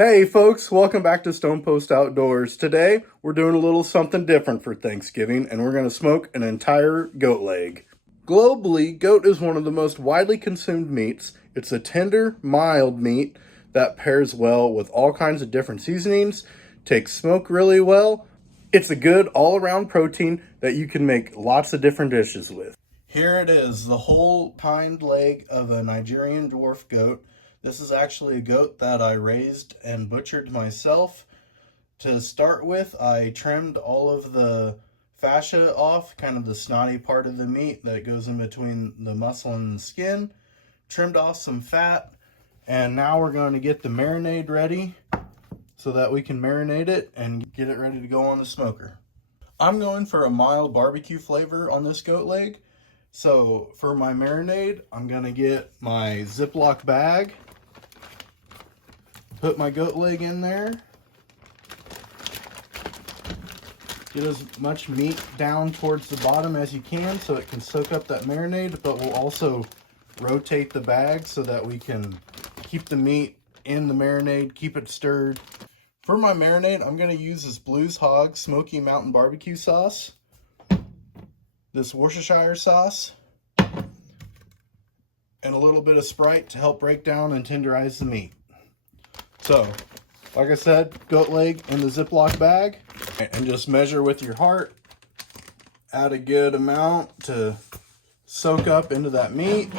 Hey folks, welcome back to Stone Post Outdoors. Today we're doing a little something different for Thanksgiving and we're going to smoke an entire goat leg. Globally, goat is one of the most widely consumed meats. It's a tender, mild meat that pairs well with all kinds of different seasonings, takes smoke really well. It's a good all-around protein that you can make lots of different dishes with. Here it is, the whole hind leg of a Nigerian dwarf goat. This is actually a goat that I raised and butchered myself. To start with, I trimmed all of the fascia off, kind of the snotty part of the meat that goes in between the muscle and the skin. Trimmed off some fat, and now we're going to get the marinade ready so that we can marinate it and get it ready to go on the smoker. I'm going for a mild barbecue flavor on this goat leg. So for my marinade, I'm going to get my Ziploc bag, put my goat leg in there, get as much meat down towards the bottom as you can so it can soak up that marinade, but we'll also rotate the bag so that we can keep the meat in the marinade, keep it stirred. For my marinade, I'm going to use this Blues Hog Smoky Mountain Barbecue sauce, this Worcestershire sauce, and a little bit of Sprite to help break down and tenderize the meat. So, like I said, goat leg in the Ziploc bag, and just measure with your heart. Add a good amount to soak up into that meat.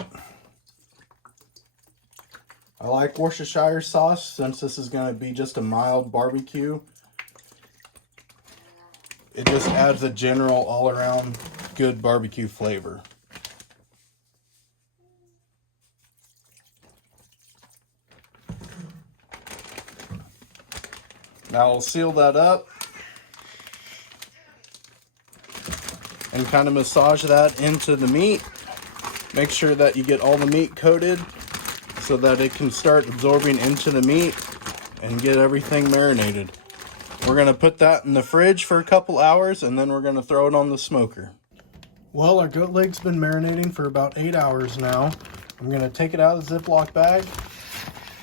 I like Worcestershire sauce since this is going to be just a mild barbecue. It just adds a general all-around good barbecue flavor. Now we'll seal that up and kind of massage that into the meat. Make sure that you get all the meat coated so that it can start absorbing into the meat and get everything marinated. We're going to put that in the fridge for a couple hours and then we're going to throw it on the smoker. Well, our goat leg's been marinating for about 8 hours now. I'm going to take it out of the Ziploc bag,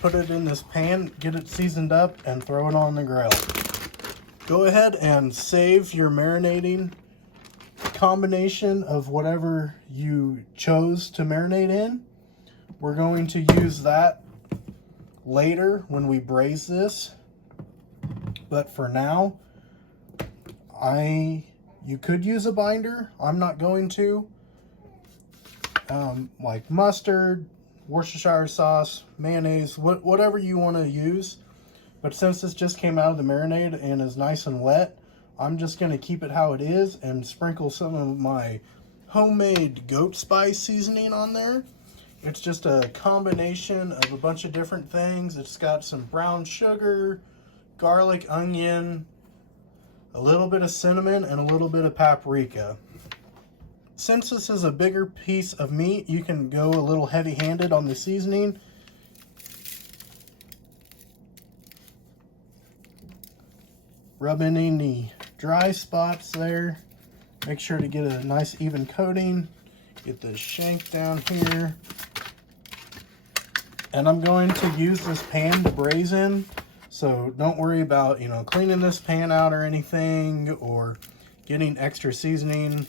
put it in this pan, get it seasoned up, and throw it on the grill. Go ahead and save your marinating combination of whatever you chose to marinate in. We're going to use that later when we braise this. But for now, you could use a binder. I'm not going to. Like mustard, Worcestershire sauce, mayonnaise, whatever you want to use. But since this just came out of the marinade and is nice and wet, I'm just going to keep it how it is and sprinkle some of my homemade goat spice seasoning on there. It's just a combination of a bunch of different things. It's got some brown sugar, garlic, onion, a little bit of cinnamon, and a little bit of paprika. Since this is a bigger piece of meat, you can go a little heavy-handed on the seasoning. Rub in any dry spots there. Make sure to get a nice even coating. Get the shank down here. And I'm going to use this pan to braise in. So don't worry about, cleaning this pan out or anything, or getting extra seasoning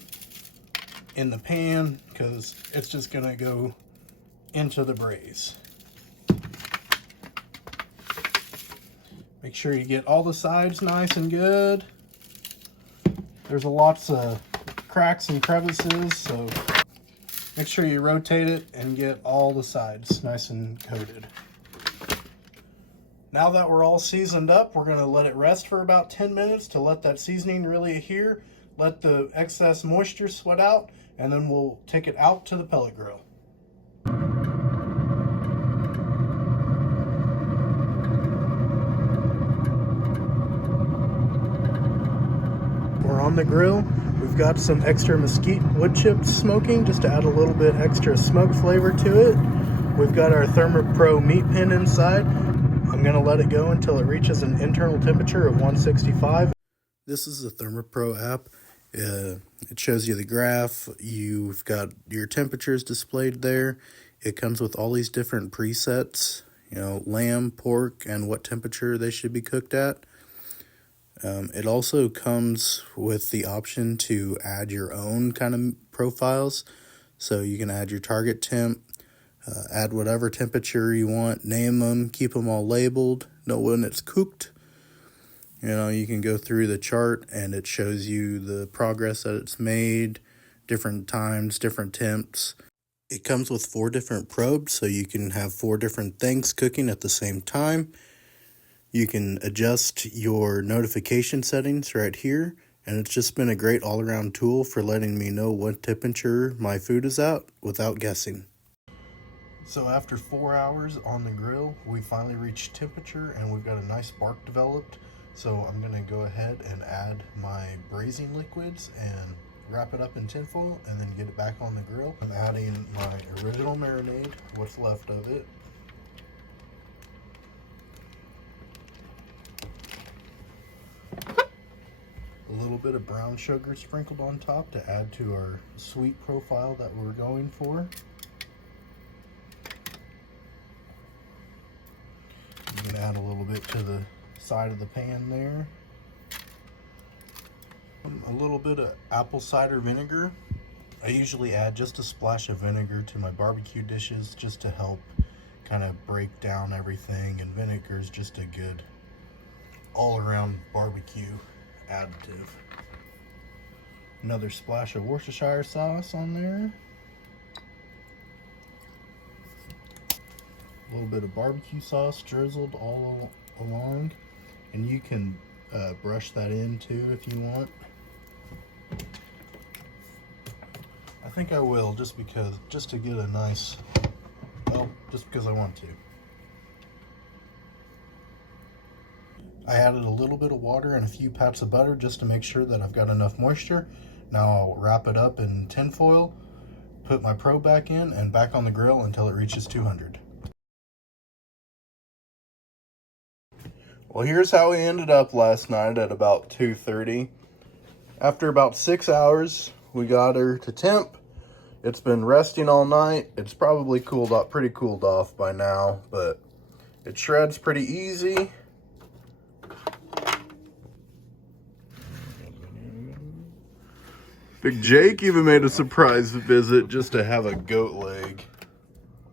in the pan, because it's just gonna go into the braise. Make sure you get all the sides nice and good. There's lots of cracks and crevices, so make sure you rotate it and get all the sides nice and coated. Now that we're all seasoned up, we're going to let it rest for about 10 minutes to let that seasoning really adhere, let the excess moisture sweat out, and then we'll take it out to the pellet grill. We're on the grill. We've got some extra mesquite wood chips smoking just to add a little bit extra smoke flavor to it. We've got our ThermoPro meat pin inside. I'm going to let it go until it reaches an internal temperature of 165. This is the ThermoPro app. It shows you the graph. You've got your temperatures displayed there. It comes with all these different presets. lamb, pork, and what temperature they should be cooked at. It also comes with the option to add your own kind of profiles. So you can add your target temp, add whatever temperature you want, name them, keep them all labeled, know when it's cooked. You can go through the chart and it shows you the progress that it's made, different times, different temps. It comes with 4 different probes, so you can have 4 different things cooking at the same time. You can adjust your notification settings right here, and it's just been a great all-around tool for letting me know what temperature my food is at without guessing. So after 4 hours on the grill, we finally reached temperature and we've got a nice spark developed. So I'm going to go ahead and add my braising liquids and wrap it up in tinfoil and then get it back on the grill. I'm adding my original marinade, what's left of it. A little bit of brown sugar sprinkled on top to add to our sweet profile that we're going for. You can add a little bit to the side of the pan there. A little bit of apple cider vinegar. I usually add just a splash of vinegar to my barbecue dishes just to help kind of break down everything, and vinegar is just a good all-around barbecue additive. Another splash of Worcestershire sauce on there. A little bit of barbecue sauce drizzled all along, and you can brush that in too if you want. I think I will just to get a nice, just because I want to. I added a little bit of water and a few pats of butter just to make sure that I've got enough moisture. Now I'll wrap it up in tin foil, put my probe back in, and back on the grill until it reaches 200. Well, here's how we ended up last night at about 2:30. After about 6 hours, we got her to temp. It's been resting all night. It's probably pretty cooled off by now, but it shreds pretty easy. Big Jake even made a surprise visit just to have a goat leg.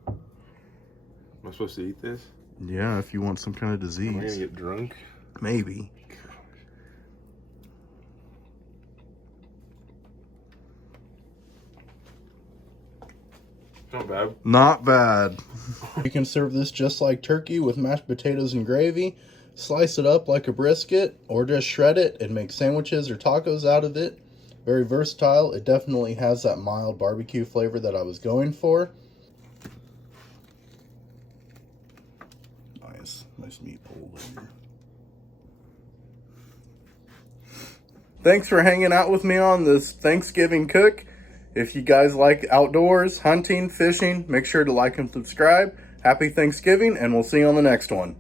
Am I supposed to eat this? Yeah, if you want some kind of disease. Am I gonna get drunk? Maybe. Not bad. Not bad. You can serve this just like turkey with mashed potatoes and gravy, slice it up like a brisket, or just shred it and make sandwiches or tacos out of it. Very versatile. It definitely has that mild barbecue flavor that I was going for. Nice meat pulled in here. Thanks for hanging out with me on this Thanksgiving cook. If you guys like outdoors, hunting, fishing, make sure to like and subscribe. Happy Thanksgiving, and we'll see you on the next one.